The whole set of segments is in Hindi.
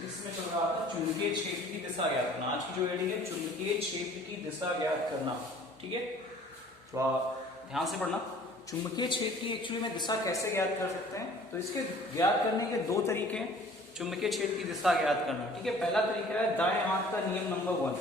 जिसमें चल रहा था चुंबकीय क्षेत्र की दिशा ज्ञात करना। आज की जो हेडिंग है चुंबकीय क्षेत्र की दिशा ज्ञात करना, ठीक है, थोड़ा ध्यान से पढ़ना। चुंबकीय क्षेत्र की एक्चुअली में दिशा कैसे ज्ञात कर सकते हैं, तो इसके ज्ञात करने के दो तरीके हैं चुंबकीय क्षेत्र की दिशा ज्ञात करना, ठीक है। पहला तरीका है दाएं हाथ का नियम नंबर 1।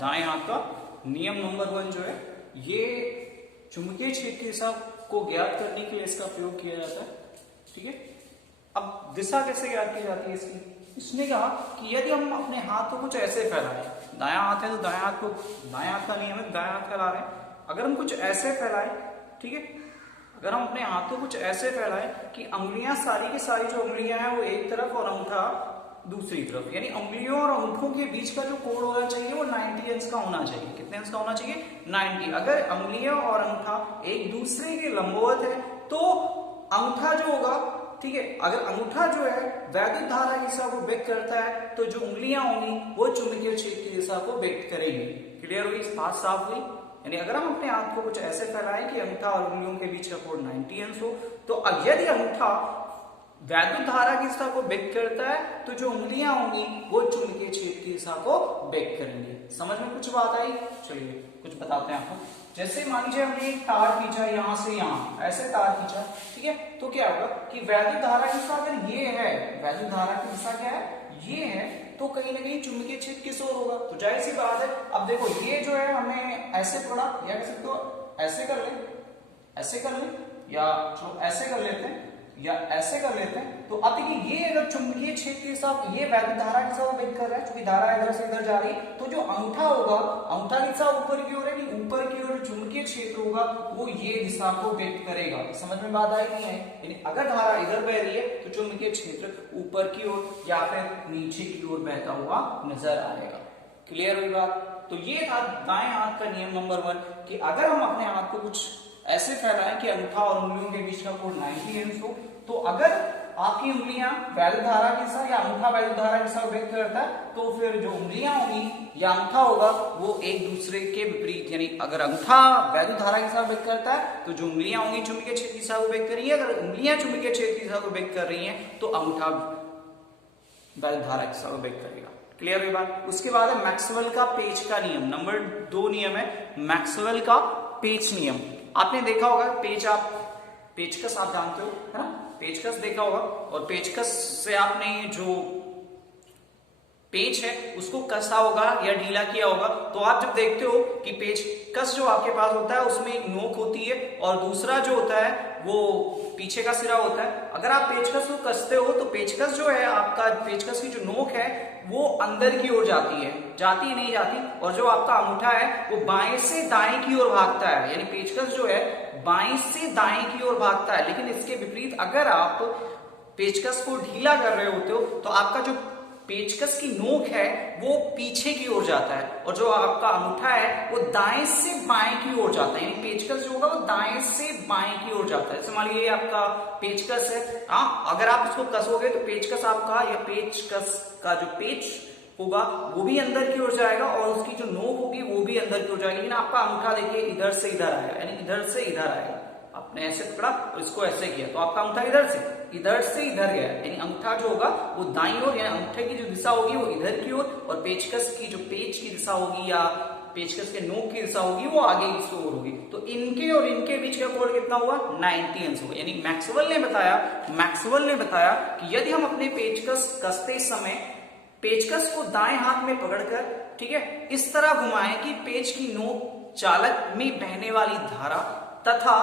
दाएं हाथ का नियम नंबर 1 जो है ये चुंबकीय क्षेत्र की दिशा को ज्ञात करने के लिए इसका प्रयोग किया जाता है, ठीक है। अब दिशा कैसे ज्ञात की जाती है इसकी, इसने कहा कि यदि हम अपने हाथ को कुछ ऐसे फैलाएं, दायां हाथ है तो दायां हाथ को, दायां हाथ का नियम है दायां हाथ फैला रहे हैं, अगर हम कुछ ऐसे फैलाएं, ठीक है, अगर हम अपने हाथ को कुछ ऐसे फैलाएं कि अंगुलियां सारी की सारी जो अंगुलियां हैं वो एक तरफ और अंगूठा दूसरी तरफ, यानी अंगुलियों और अंगूठों के बीच का जो कोण होना चाहिए वो 90 अंश का होना चाहिए। कितने अंश का होना चाहिए? 90। अगर अंगुलियां और अंगूठा एक दूसरे के लंबवत है तो अंगूठा जो होगा, ठीक है, अगर अंगूठा जो है वैद्युत धारा की दिशा को व्यक्त करता है तो जो उंगलियां होंगी वो चुंबकीय क्षेत्र की दिशा को व्यक्त करेंगी। क्लियर हुई? बात साफ हुई? यानी अगर हम अपने हाथ को कुछ ऐसे फैलाएं कि अंगूठा और उंगलियों के बीच का कोण 90 अंश हो, तो यदि अंगूठा वैद्युत धारा की दिशा को व्यक्त करता है तो जो उंगलियां होंगी वो चुंबकीय क्षेत्र की दिशा को व्यक्त करेंगे। समझ में कुछ बात आई? चलिए कुछ बताते हैं आपको। जैसे मान लीजिए हमने एक तार खींचा यहां से यहां, ऐसे तार खींचा, ठीक है, तो क्या होगा कि वैद्युत धारा की दिशा अगर ये है, वैद्युत धारा की दिशा क्या है, ये है, तो कहीं ना कहीं चुंबकीय क्षेत्र किस ओर होगा। तो जाहिर सी बात है, अब देखो ये जो है हमें ऐसे पड़ा, या कह सकते हो ऐसे कर ले, ऐसे कर ले, या चलो ऐसे कर लेते हैं, या ऐसे कर लेते हैं। तो अब देखिए ये अगर चुंबकीय क्षेत्र के साथ ये वैद्युत धारा के साथ व्यक्त कर रहा है, क्योंकि धारा इधर से इधर जा रही है, तो जो अंगूठा होगा, अंगूठा की दिशा ऊपर की ओर है, कि ऊपर की ओर चुंबकीय क्षेत्र होगा वो ये दिशा को व्यक्त करेगा। समझ में बात आई नहीं है? यानी अगर धारा इधर बह रही है तो चुंबकीय क्षेत्र ऊपर की ओर या फिर नीचे की ओर बहता हुआ नजर आएगा। क्लियर हुई बात? तो ये था दाएं हाथ का नियम नंबर 1 कि अगर हम अपने हाथ को कुछ ऐसे फैलाएं कि अंगूठा और उंगलियों के बीच का कोण 90 अंश हो, तो अगर आपकी उंगलियां वैद्युत धारा की दिशा या अंगूठा वैद्युत धारा की दिशा व्यक्त करता है, तो फिर जो उंगलियां होंगी या अंगूठा होगा वो एक दूसरे के विपरीत, यानी अगर अंगूठा वैद्युत धारा की दिशा व्यक्त करता है तो जो उंगलियां होंगी चुंबकीय क्षेत्र की दिशा को व्यक्त करेंगी, अगर उंगलियां चुंबकीय क्षेत्र की दिशा को व्यक्त कर रही हैं तो अंगूठा वैद्युत धारा की दिशा को व्यक्त करेगा। क्लियर हुई बात? उसके बाद है मैक्सवेल का पेच का नियम। नंबर 2 नियम है मैक्सवेल का पेच नियम। आपने देखा होगा पेच, आप पेचकस आप जानते हो, है ना, पेचकस देखा होगा, और पेचकस से आपने जो पेच है उसको कसा होगा या ढीला किया होगा, तो आप जब देखते हो कि पेचकस जो आपके पास होता है उसमें एक नोक होती है और दूसरा जो होता है वो पीछे का सिरा होता है। अगर आप पेचकस को कसते हो तो पेचकस जो है आपका, पेचकस की जो नोक है वो अंदर की ओर जाती है, जाती नहीं जाती, और जो आपका अंगूठा है वो बाएं से दाएं की ओर भागता है, यानी पेचकस जो है बाएं से दाएं की ओर भागता है। लेकिन इसके विपरीत अगर आप पेचकस को ढीला कर रहे होते हो तो आपका जो पेचकस की नोक है वो पीछे की ओर जाता है, और जो आपका अंगूठा है वो दाएं से बाएं की ओर जाता है, यानी पेचकस जो होगा वो दाएं से बाएं की ओर जाता है। जैसे मान लीजिए आपका पेचकस है, हाँ, अगर आप इसको कसोगे तो पेचकस आपका, या पेचकस का जो पेच होगा वो भी अंदर की ओर जाएगा और उसकी जो नोक होगी वो भी अंदर की ओर जाएगी। लेकिन आपका अंगूठा देखिए इधर से इधर आएगा, यानी इधर से इधर आएगा। आपने ऐसे पकड़ा और इसको ऐसे किया तो आपका अंगूठा इधर से इधर गया, यानी अंगूठा जो होगा वो दाईं ओर, यानी अंगूठे की जो दिशा होगी वो इधर की ओर, और पेचकस की जो पेच की दिशा होगी या पेचकस के नोक की दिशा होगी वो आगे की ओर होगी। तो इनके और इनके बीच का कोण कितना हुआ? 90 अंश होगा। यानी मैक्सवेल ने बताया कि यदि हम अपने पेचकस कसते समय पेचकस को दाएं हाथ में पकड़कर, ठीक है, इस तरह घुमाएं कि पेच की नोक चालक में बहने वाली धारा तथा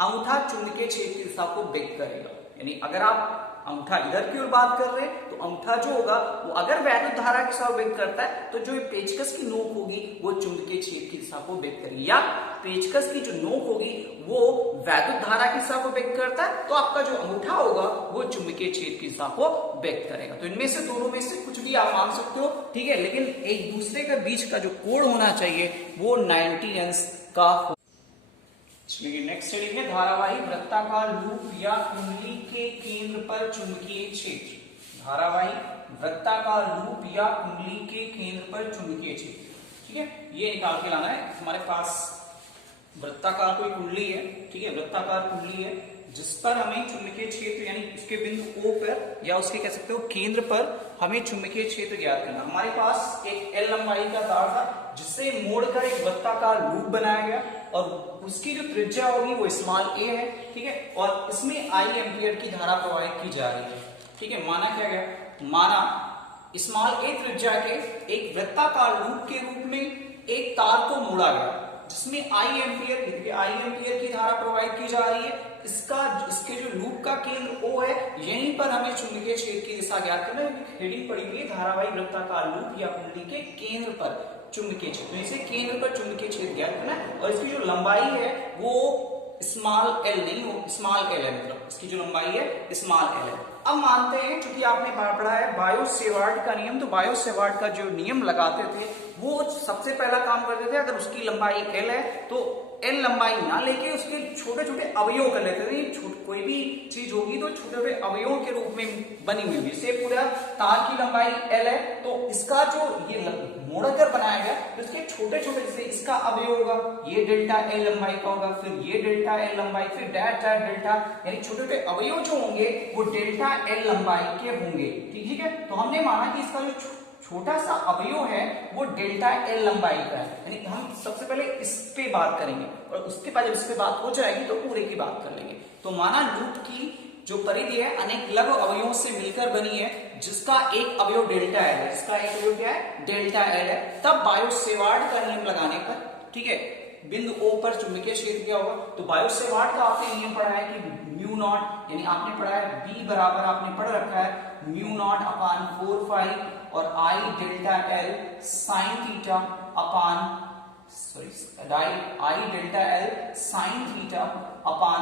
अंगूठा चुंबकीय क्षेत्र की दिशा को व्यक्त करेगा। यानी अगर आप अंगूठा इधर की ओर बात कर रहे हैं तो अंगूठा जो होगा वो अगर वैद्युत धारा की दिशा को व्यक्त करता है तो जो पेचकस की नोक होगी वो चुंबकीय क्षेत्र की दिशा को व्यक्त करेगी, या पेचकस की जो नोक होगी वो वैद्युत धारा की दिशा को व्यक्त करता है तो आपका जो अंगूठा होगा वो चुंबकीय क्षेत्र की दिशा को व्यक्त करेगा। तो इनमें से दोनों में से कुछ भी आप मान सकते हो, ठीक है, लेकिन एक दूसरे के बीच का जो कोण होना चाहिए वो 90 अंश का। चलिए नेक्स्ट हेडिंग है धारावाही वृत्ताकार लूप या कुंडली के केंद्र पर चुंबकीय क्षेत्र। धारावाही वृत्ताकार लूप या कुंडली के केंद्र पर चुंबकीय क्षेत्र, ठीक है, ये निकाल के लाना है। हमारे पास वृत्ताकार कोई कुंडली है, ठीक है, वृत्ताकार कुंडली है जिस पर हमें चुंबकीय क्षेत्र यानी उसके बिंदु O पर या उसके कह सकते हो केंद्र पर हमें चुंबकीय क्षेत्र ज्ञात करना। हमारे पास एक L लंबाई का तार था जिससे मोड़कर एक वृत्ताकार लूप बनाया गया और उसकी जो त्रिज्या होगी वो स्मॉल a है, ठीक है, और इसमें I एम्पियर की धारा प्रवाहित की जा रही है, ठीक है। माना क्या गया, माना स्मॉल a त्रिज्या के एक वृत्ताकार लूप के रूप में एक तार को मोड़ा गया जिसमें I एम्पियर की धारा प्रवाहित की जा रही है। इसके जो लूप का केंद्र O है, यहीं पर हमें चुंबकीय क्षेत्र की दिशा ज्ञात करना है। हेडिंग पड़ी हुई है धारावाही वृत्ताकार लूप या कुंडली के केंद्र पर चुंबकीय क्षेत्र, इसे केंद्र पर चुंबकीय क्षेत्र ज्ञात करना है। और इसकी जो लंबाई है वो स्मॉल l नहीं, वो स्मॉल l है, मतलब इसकी जो लंबाई है स्मॉल l है। अब मानते हैं, क्योंकि आपने पढ़ा है बायो-सेवार्ट का नियम, तो बायो-सेवार्ट का जो नियम लगाते थे वो सबसे पहला काम करते थे, अगर उसकी लंबाई l है तो l लंबाई ना लेके उसके छोटे छोटे अवयव कर लेते थे। कोई भी चीज होगी तो छोटे छोटे अवयवों के रूप में बनी हुई है। जैसे पूरा तार की लंबाई l है तो इसका जो ये मोड़कर बनाया गया तो इसके छोटे छोटे, जैसे इसका अवयव होगा ये डेल्टा l लंबाई का होगा, फिर ये डेल्टा l लंबाई, फिर डैश डैश डेल्टा, यानी छोटे छोटे अवयव जो होंगे वो डेल्टा l लंबाई के होंगे, ठीक है। तो हमने माना कि इसका जो छोटा सा अवयव है वो डेल्टा l लंबाई का है, यानी हम सबसे पहले इस पे बात करेंगे और उसके बाद जब इस पे बात हो जाएगी तो पूरे की बात कर लेंगे। तो माना लूप की जो परिधि है अनेक लघु अवयवों से मिलकर बनी है जिसका एक अवयव डेल्टा l है, जिसका एक अवयव क्या है, डेल्टा l है। तब बायो-सेवार्ट का नियम लगाने पर, ठीक है, बिंदु O पर चुंबकीय क्षेत्र क्या होगा। तो बायो-सेवार्ट का आपने नियम पढ़ा है कि म्यू नॉट, यानी आपने पढ़ा है B बराबर आपने पढ़ रखा है म्यू नॉट अपान 4 पाई और I delta l sine theta upon I delta l sine theta upon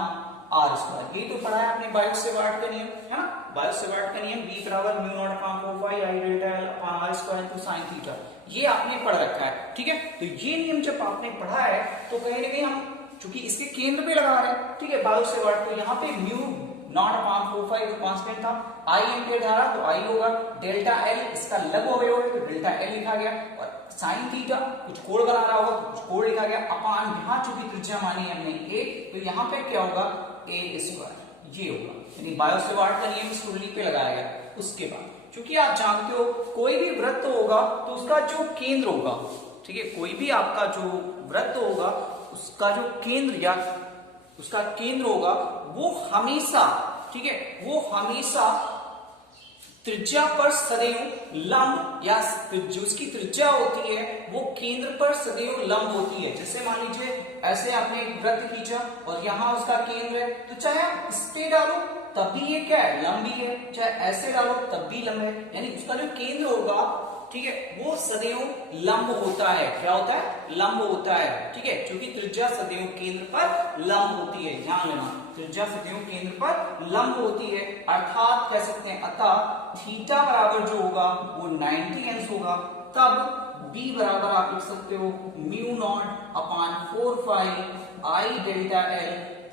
r square. ये तो पढ़ा है आपने बायो-सेवार्ट का नियम, है ना। बायो-सेवार्ट का नियम B बराबर mu naught upon 4 pi I delta l upon r square तो साइन थीटा, ये आपने पढ़ रखा है, ठीक है। तो ये नियम जब आपने पढ़ा है तो कहीं ना कहीं हम चूंकि इसके केंद्र पे लगा रहे हैं, ठीक है, बायो-सेवार्ट, तो यहाँ पे म्यू नॉट अपान 4 पाई कांस्टेंट था, I एम्पियर धारा तो I होगा, डेल्टा l इसका लघु अवयव है तो डेल्टा l लिखा गया, और साइन थीटा कुछ कोण बना रहा होगा कुछ कोण लिखा गया, अपान यहाँ चूंकि त्रिज्या मानी हमने a, तो यहाँ पे क्या होगा a स्क्वायर, ये होगा, यानी बायो-सेवार्ट का नियम इस कुंडली पे लगाया गया। उसके बाद क्योंकि आप जानते हो कोई भी वृत्त होगा तो उसका जो केंद्र होगा, ठीक है, कोई भी आपका जो वृत्त होगा उसका जो केंद्र या उसका केंद्र होगा वो हमेशा, ठीक है, वो हमेशा त्रिज्या पर सदैव लंब, या जो उसकी त्रिज्या होती है वो केंद्र पर सदैव लंब होती है। जैसे मान लीजिए ऐसे आपने एक वृत्त खींचा और यहाँ उसका केंद्र है, तो चाहे आप इस पे डालो तब भी ये क्या है, लंब ही है, चाहे ऐसे डालो तब भी लंब है, यानी उसका जो केंद्र होगा, ठीक है, वो सदैव लंब होता है। क्या होता है, लंब होता है, ठीक है, क्योंकि त्रिज्या सदैव केंद्र पर लंब होती है, ध्यान लेना, त्रिज्या सदैव केंद्र पर लंब होती है, अर्थात कह सकते हैं अतः थीटा बराबर जो होगा वो 90 अंश होगा। तब b बराबर आप लिख सकते हो mu naught upon 4 pi I delta l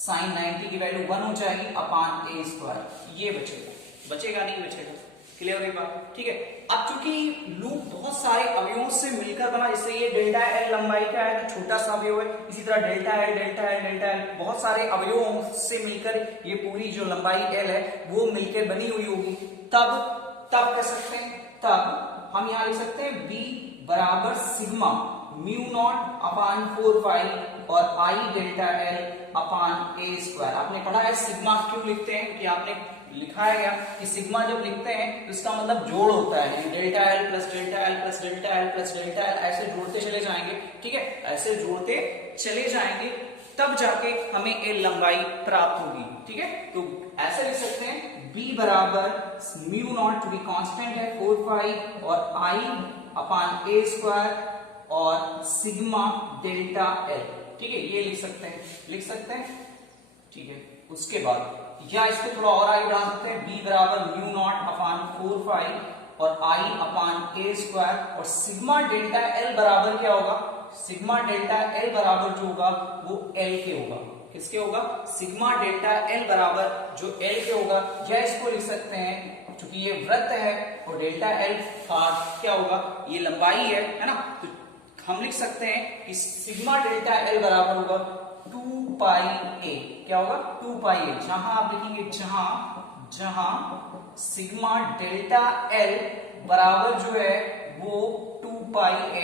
sine 90 की वैल्यू 1 हो जाएगी अपान a स्क्वायर, ये बचेगा नहीं बचेगा, क्लियर है बात, ठीक है। अब चूंकि लूप बहुत सारे अवयवों से मिलकर बना, जैसे ये डेल्टा l लंबाई का है तो छोटा सा अवयव है, इसी तरह डेल्टा l बहुत सारे अवयवों से मिलकर ये पूरी जो लंबाई l है वो मिलकर बनी हुई होगी। तब कह सकते हैं, तब हम यहाँ लिख सकते हैं b बराबर सिग्मा म्यू नॉट अपान 4 पाई और I delta l upon a square. आपने पढ़ा है सिग्मा क्यों लिखते हैं, कि आपने लिखा है क्या कि सिग्मा जब लिखते हैं तो इसका मतलब जोड़ होता है, delta l plus delta l plus delta l plus delta l, ऐसे जोड़ते चले जाएंगे, ठीक है, ऐसे जोड़ते चले जाएंगे तब जाके हमें l लंबाई प्राप्त होगी, ठीक है। तो ऐसे लिख सकते हैं b बराबर म्यू नॉट जो कि कांस्टेंट है 4 पाई और I अपान a स्क्वायर और सिग्मा डेल्टा l, ठीक है, ये लिख सकते हैं, ठीक है। उसके बाद या इसको थोड़ा और आगे बढ़ा सकते हैं, b बराबर म्यू नॉट अपान 4 पाई और I अपान a स्क्वायर और सिग्मा डेल्टा l बराबर क्या होगा, सिग्मा डेल्टा l बराबर जो होगा वो l के होगा, किसके होगा, सिग्मा डेल्टा l बराबर जो l के होगा। या इसको लिख सकते हैं क्योंकि ये वृत्त है और डेल्टा l क्या होगा, ये लंबाई है ना, तो हम लिख सकते हैं कि सिग्मा डेल्टा l बराबर होगा 2 पाई ए, क्या होगा 2 पाई ए, जहां आप लिखेंगे जहां सिग्मा डेल्टा एल बराबर जो है वो 2 पाई ए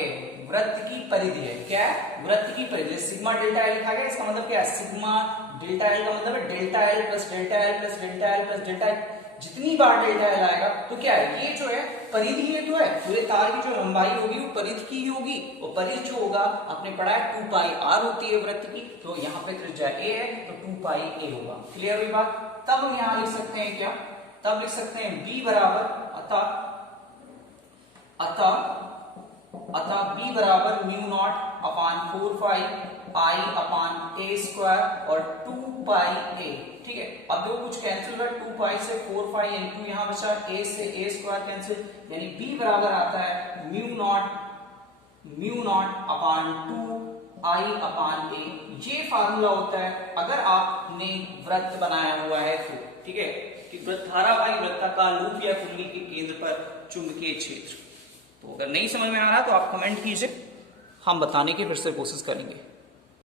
वृत्त की परिधि है। क्या है? वृत्त की परिधि। सिग्मा डेल्टा एल लिखा गया, इसका मतलब क्या है? सिग्मा डेल्टा एल का मतलब है delta L plus delta L plus delta L plus delta L. जितनी बार डेल्टा एल आएगा तो क्या है, ये जो है परिधि है, तो है पूरे तार की जो लंबाई होगी वो परिधि की ही होगी, और परिधि जो होगा आपने पढ़ा है 2 पाई आर होती है वृत्त की, तो यहाँ पे त्रिज्या ए है तो 2 पाई ए होगा। क्लियर हुई बात? तब हम यहाँ लिख सकते हैं क्या, तब लिख सकते हैं b बराबर अतः b बराबर म्यू नॉट अपान 4 पाई आई अपान ए स्क्वायर और 2 पाई ए। ठीक है, अब देखो कुछ कैंसिल हुआ, 2 पाई से 4 पाई इंटू यहाँ बचा a से a स्क्वायर कैंसिल, यानी b बराबर आता है म्यू नॉट अपान 2 आई अपान ए। ये फार्मूला होता है अगर आपने वृत्त बनाया हुआ है तो। ठीक है, कि धारावाही वृत्ताकार लूप या कुंडली के केंद्र पर चुंबकीय क्षेत्र। तो अगर नहीं समझ में आ रहा तो आप कमेंट कीजिए, हम बताने की फिर से कोशिश करेंगे।